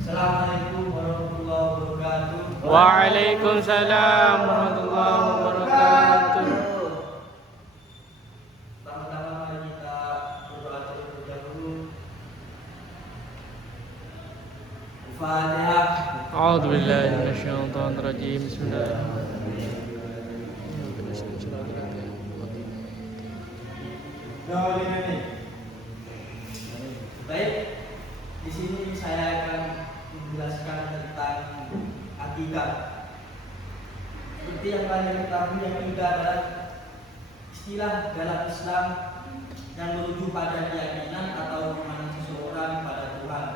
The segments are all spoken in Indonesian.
Assalamualaikum warahmatullahi wabarakatuh. Waalaikumsalam warahmatullahi wabarakatuh. Pertama-tama mari kita berdoa terlebih dahulu. Al-Fatihah. A'udzu billahi minasyaitonir rajim. Bismillahirrahmanirrahim. Baik, di sini saya akan menjelaskan tentang akidah. Seperti yang kalian ketahui, akidah adalah istilah dalam Islam yang merujuk pada keyakinan atau pemahaman seseorang pada Tuhan.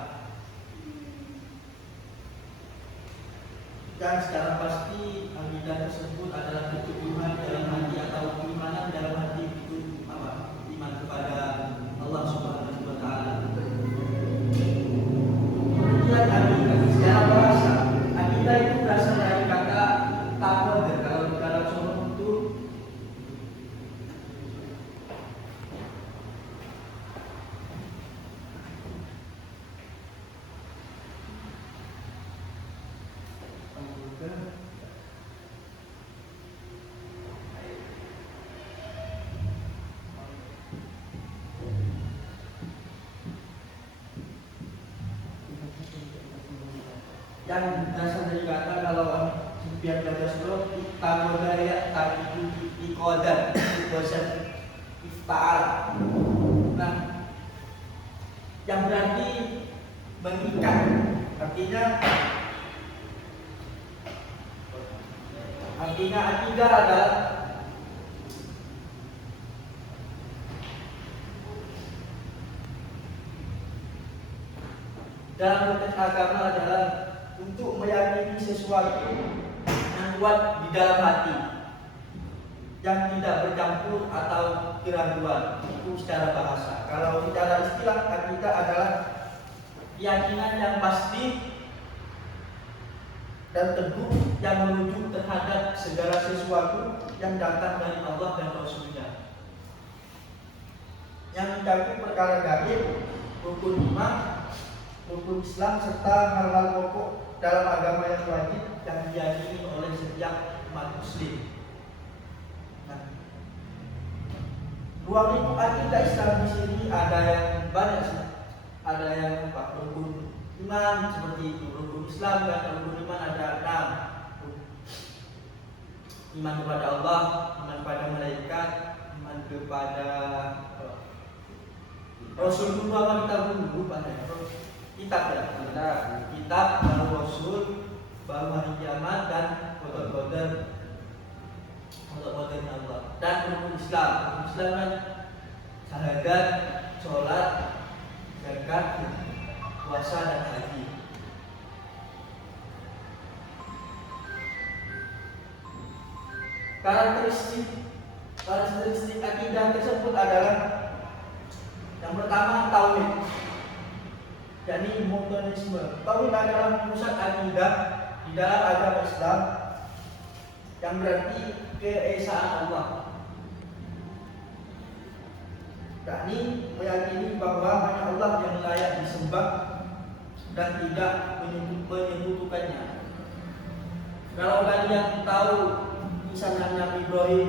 Dan secara pasti akidah tersebut adalah ketujuan dalam hati atau keimanan dalam hati itu apa? Iman kepada Allah Subhanahu wa taala. Kemudian akidah secara bahasa, akidah itu berasal dari kata taqwa. Kalau dalam surah itu yang berasal dari kata kalau biar belajar surah tagodaya takidu ikodan dosen iftaal. Nah, yang berarti mengikat, artinya akidah adalah dalam konteks agama adalah untuk meyakini sesuatu yang kuat di dalam hati, yang tidak bercampur atau keraguan. Itu secara bahasa. Kalau secara istilah, akidah adalah keyakinan yang pasti dan teguh yang merujuk terhadap segala sesuatu yang datang dari Allah dan Rasul-Nya, yang mencakup perkara gaib, rukun iman, rukun Islam, serta hal-hal pokok dalam agama yang wajib yang diyakini oleh setiap umat muslim. Nah, ruang lingkup akidah Islam di sini ada yang banyak sih. Ada yang rukun iman seperti itu, rukun Islam dan rukun iman ada 6. Iman kepada Allah, iman kepada malaikat, iman kepada Rasulullah, kita dulu kitab ya, kitab baru Rasul, baru hari kiamat dan qadar Allah. Dan rukun Islam kan syahadat, sholat, zakat, puasa dan haji. Karakteristik akidah tersebut adalah yang pertama tauhid, yakni monoteisme. Tauhid adalah pusat akidah di dalam agama Islam yang berarti keesaan Allah, yakni meyakini bahwa hanya Allah yang layak disembah dan tidak menyekutukannya. Kalau kalian tahu misalnya Nabi Ibrahim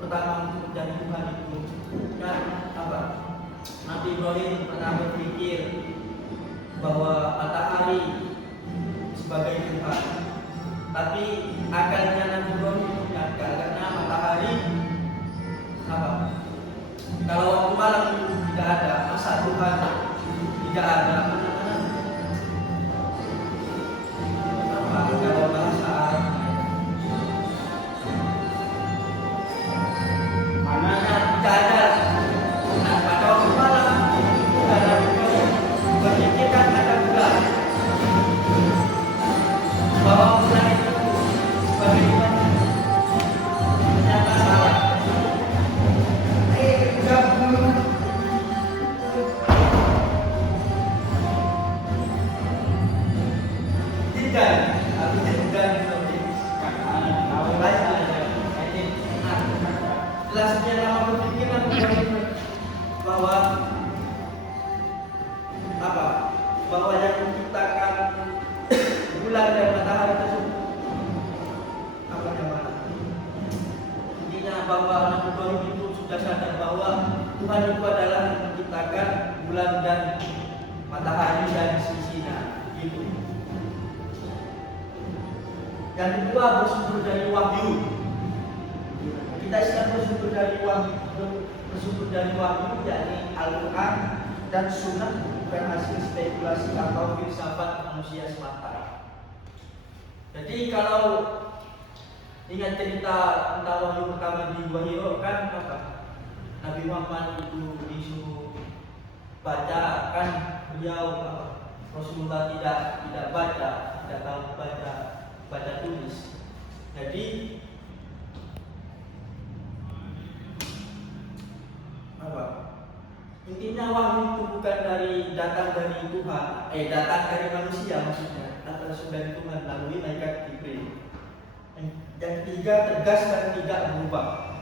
pertama untuk menjadi Tuhan itu kan apa? Nabi Ibrahim pernah berpikir bahwa matahari sebagai Tuhan, tapi akalnya Nabi Ibrahim gagal karena matahari apa? Kalau waktu malam itu tidak ada, masa Tuhan tidak ada? Apa? Kalau bahasa Arab mananya tidak ada. Nah, pada waktu malam berpikirkan ada bulan, bahwa bulan itu bagaimana? Ternyata salah. Jelasnya lama berpikiran bahwa apa? Bahwa yang menciptakan Tuhan itu adalah yang menciptakan bulan dan matahari dan sisinya. Gitu. Yang kedua bersumber dari wahyu. Kita Islam bersumber dari wahyu, yakni Al-Quran dan Sunnah, bukan hasil spekulasi atau filsafat manusia semata. Jadi kalau ingat cerita tentang wahyu pertama diwahyukan apa? Nabi Muhammad itu disuruh baca, kan beliau Rasulullah tidak baca, tidak tahu baca tulis. Jadi apa? Intinya wahyu itu bukan datang dari Tuhan, datang dari manusia maksudnya, atau dari Tuhan melalui malaikat Jibril. Yang ketiga tegas dan tidak berubah.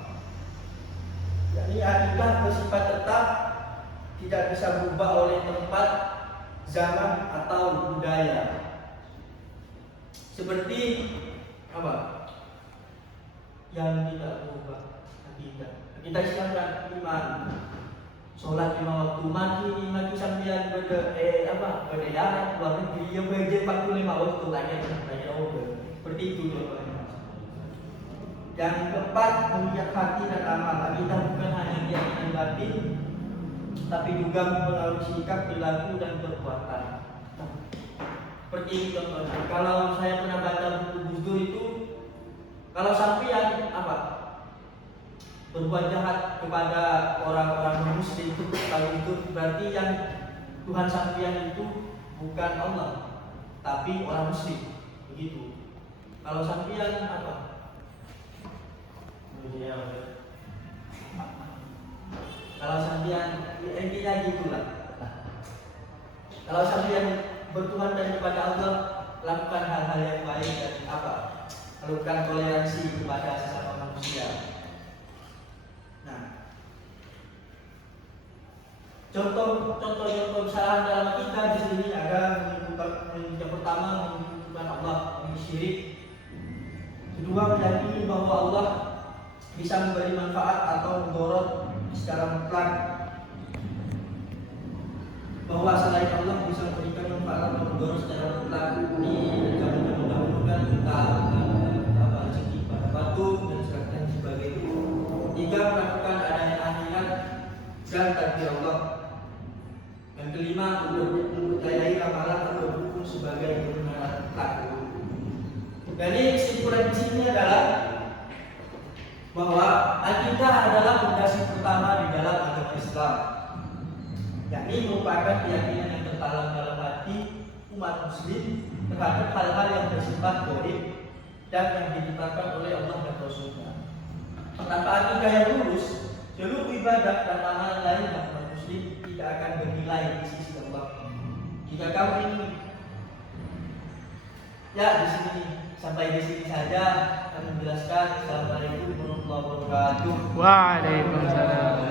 Yakni akidah bersifat tetap, tidak bisa berubah oleh tempat, zaman atau budaya. Seperti apa? Yang tidak berubah akidah. Kita Islam kan iman, sholat 5 waktu, mati sambian berdarat luar negeri yang bekerja 45 waktu lagi seperti itu jawabannya. Yang keempat, mengingat hati dan amal. Akidah bukan hanya keyakinan batin, tapi juga mempengaruhi sikap, perilaku dan perbuatan. Seperti ini contohnya. Kalau saya pernah baca buku Gus Dur itu, kalau sampean berbuat jahat kepada orang-orang muslim itu, kalau itu berarti yang Tuhan sampean itu bukan Allah, tapi orang muslim. Begitu. Kalau sampean kalau sampean intinya gitulah. Kalau sampean bertuhan dan kepada Allah, lakukan hal-hal yang baik dan lakukan toleransi kepada sesama manusia. Nah, contoh kesalahan dalam kita di sini ada yang pertama menyebutkan Allah, syirik. Kedua, meyakini bahwa Allah bisa memberi manfaat atau mudarat secara mutlak, bahwa selain Allah bisa memberikan manfaat atau mudarat secara mutlak. Di zaman dahulu kan kita rezeki pada batu dan sebagainya. Tiga, melakukan adanya akhirat dan takdir Allah. Yang kelima, mempercayai ramalan atau hukum sebagai kebenaran mutlak. Jadi kesimpulan di sini adalah bahwa akidah adalah fondasi pertama di dalam agama Islam, yakni merupakan keyakinan yang tertanam dalam hati umat muslim terhadap hal-hal yang bersifat gaib dan yang diciptakan oleh Allah dan Rasulnya. Tanpa akidah yang lurus, seluruh ibadah dan amal lain umat muslim tidak akan bernilai di sisi Allah. Jika kamu ingin, sampai di sini saja kami menjelaskan. Assalamualaikum warahmatullahi wabarakatuh. Waalaikumsalam.